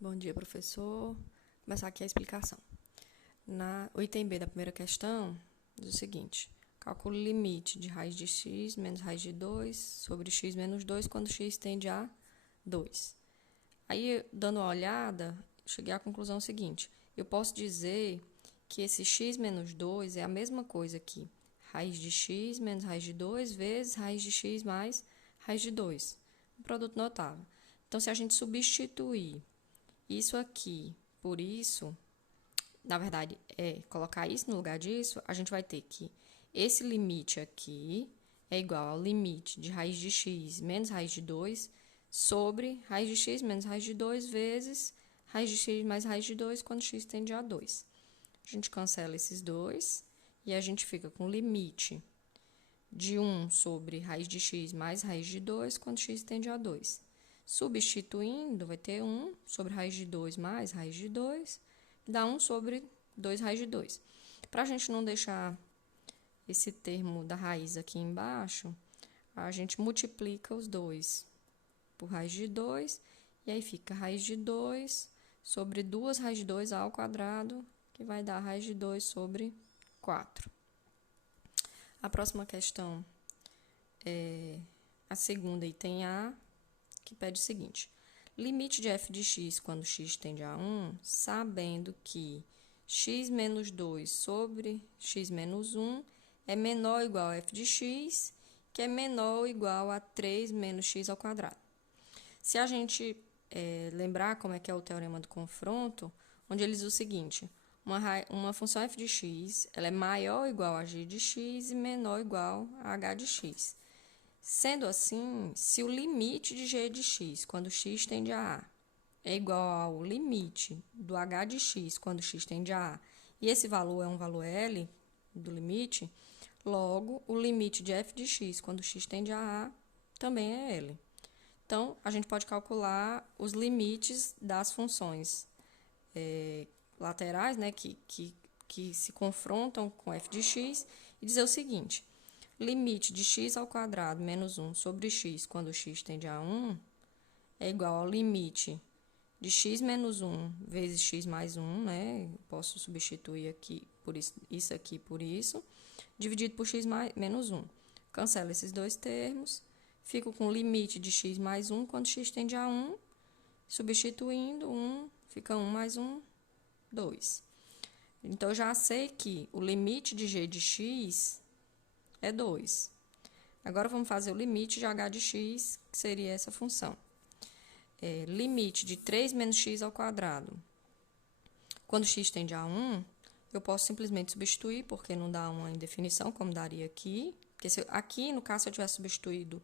Bom dia, professor. Vou começar aqui a explicação. O item B da primeira questão diz o seguinte: calcule o limite de raiz de x menos raiz de 2 sobre x menos 2 quando x tende a 2. Aí, dando uma olhada, cheguei à conclusão seguinte: eu posso dizer que esse x menos 2 é a mesma coisa que raiz de x menos raiz de 2 vezes raiz de x mais raiz de 2. Um produto notável. Então, se a gente substituir isso aqui por isso, na verdade, colocar isso no lugar disso, a gente vai ter que esse limite aqui é igual ao limite de raiz de x menos raiz de 2 sobre raiz de x menos raiz de 2 vezes raiz de x mais raiz de 2 quando x tende a 2. A gente cancela esses dois e a gente fica com o limite de 1 sobre raiz de x mais raiz de 2 quando x tende a 2. Substituindo, vai ter 1 sobre raiz de 2 mais raiz de 2, dá 1 sobre 2 raiz de 2. Para a gente não deixar esse termo da raiz aqui embaixo, a gente multiplica os dois por raiz de 2, e aí fica raiz de 2 sobre 2 raiz de 2 ao quadrado, que vai dar raiz de 2 sobre 4. A próxima questão é a segunda, item A, que pede o seguinte: limite de f de x quando x tende a 1, sabendo que x menos 2 sobre x menos 1 é menor ou igual a f de x, que é menor ou igual a 3 menos x ao quadrado. Se a gente lembrar como é que é o teorema do confronto, onde ele diz o seguinte: uma função f de x ela é maior ou igual a g de x e menor ou igual a h de x. Sendo assim, se o limite de g de x quando x tende a a é igual ao limite do h de x quando x tende a a, e esse valor é um valor L do limite, logo o limite de f de x quando x tende a a também é L. Então, a gente pode calcular os limites das funções laterais, né, que se confrontam com f de x, e dizer o seguinte: limite de x ao quadrado menos 1 sobre x quando x tende a 1 é igual ao limite de x menos 1 vezes x mais 1, né? Eu posso substituir aqui por isso aqui por isso, dividido por x menos 1. Cancela esses dois termos, fico com o limite de x mais 1 quando x tende a 1, substituindo 1, fica 1 mais 1, 2. Então, eu já sei que o limite de g de x é 2. Agora, vamos fazer o limite de h de x, que seria essa função. Limite de 3 menos x ao quadrado. Quando x tende a 1, eu posso simplesmente substituir, porque não dá uma indefinição, como daria aqui. Porque aqui, no caso, se eu tivesse substituído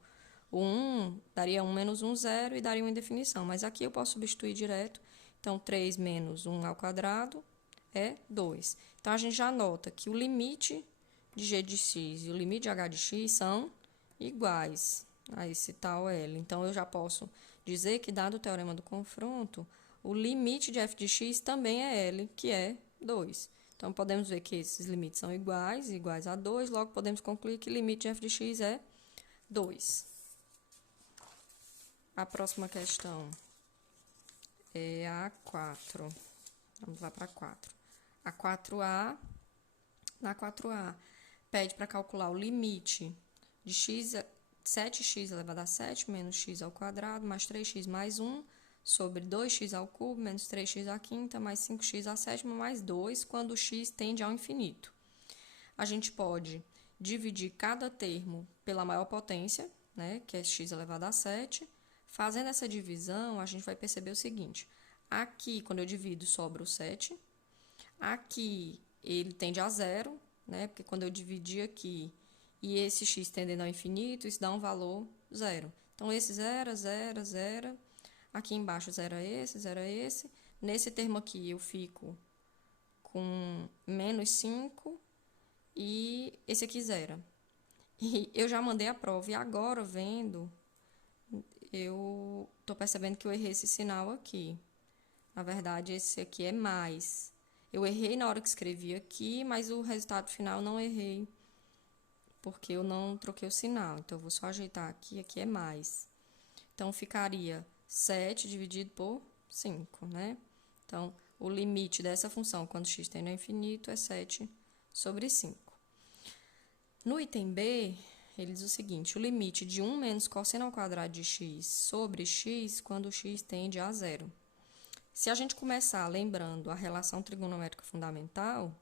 o 1, daria 1 menos 1, 0, e daria uma indefinição. Mas aqui eu posso substituir direto. Então, 3 menos 1 ao quadrado é 2. Então, a gente já nota que o limite de g de x e o limite de h de x são iguais a esse tal L. Então, eu já posso dizer que, dado o teorema do confronto, o limite de f de x também é L, que é 2. Então, podemos ver que esses limites são iguais a 2, logo podemos concluir que o limite de f de x é 2. A próxima questão é a 4. Vamos lá para a 4. A 4A, na 4A, pede para calcular o limite de x, 7x elevado a 7 menos x ao quadrado mais 3x mais 1 sobre 2x ao cubo menos 3x à quinta mais 5x à sétima mais 2 quando x tende ao infinito. A gente pode dividir cada termo pela maior potência, né, que é x elevado a 7. Fazendo essa divisão, a gente vai perceber o seguinte: aqui, quando eu divido, sobra o 7. Aqui, ele tende a 0, né, porque quando eu dividir aqui e esse x tendendo ao infinito, isso dá um valor 0. Então, esse 0, 0, 0. Aqui embaixo, 0 é esse, 0 é esse. Nesse termo aqui, eu fico com menos 5 e esse aqui 0. E eu já mandei a prova, e agora, vendo, eu estou percebendo que eu errei esse sinal aqui. Na verdade, esse aqui é mais. Eu errei na hora que escrevi aqui, mas o resultado final não errei, porque eu não troquei o sinal. Então, eu vou só ajeitar aqui é mais. Então, ficaria 7 dividido por 5, né? Então, o limite dessa função quando x tende ao infinito é 7 sobre 5. No item B, ele diz o seguinte: o limite de 1 menos cosseno ao quadrado de x sobre x quando x tende a zero. Se a gente começar lembrando a relação trigonométrica fundamental,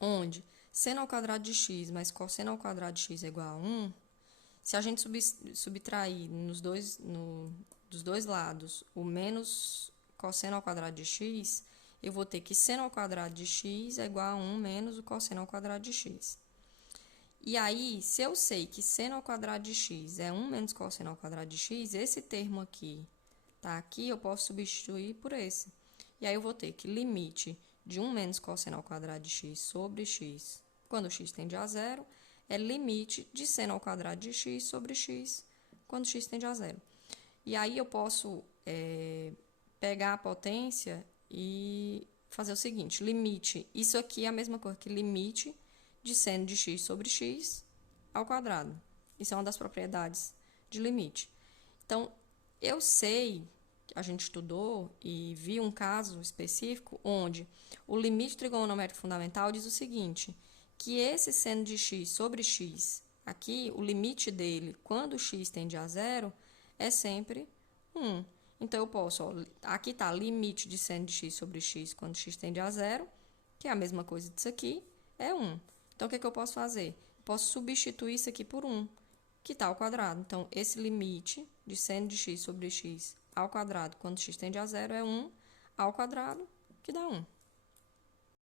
onde seno ao quadrado de x mais cosseno ao quadrado de x é igual a 1, se a gente subtrair dos dois lados o menos cosseno ao quadrado de x, eu vou ter que seno ao quadrado de x é igual a 1 menos o cosseno ao quadrado de x. E aí, se eu sei que seno ao quadrado de x é 1 menos cosseno ao quadrado de x, esse termo aqui, tá aqui, eu posso substituir por esse. E aí, eu vou ter que limite de 1 menos cosseno ao quadrado de x sobre x, quando x tende a zero, é limite de seno ao quadrado de x sobre x, quando x tende a zero. E aí, eu posso pegar a potência e fazer o seguinte: limite, isso aqui é a mesma coisa que limite de seno de x sobre x ao quadrado. Isso é uma das propriedades de limite. Então, eu sei, a gente estudou e viu um caso específico onde o limite trigonométrico fundamental diz o seguinte, que esse seno de x sobre x, aqui, o limite dele, quando x tende a zero, é sempre 1. Então, eu posso, aqui está limite de seno de x sobre x quando x tende a zero, que é a mesma coisa disso aqui, é 1. Então, o que eu posso fazer? Posso substituir isso aqui por 1, que está ao quadrado. Então, esse limite de seno de x sobre x ao quadrado, quando x tende a zero, é 1 ao quadrado, que dá 1.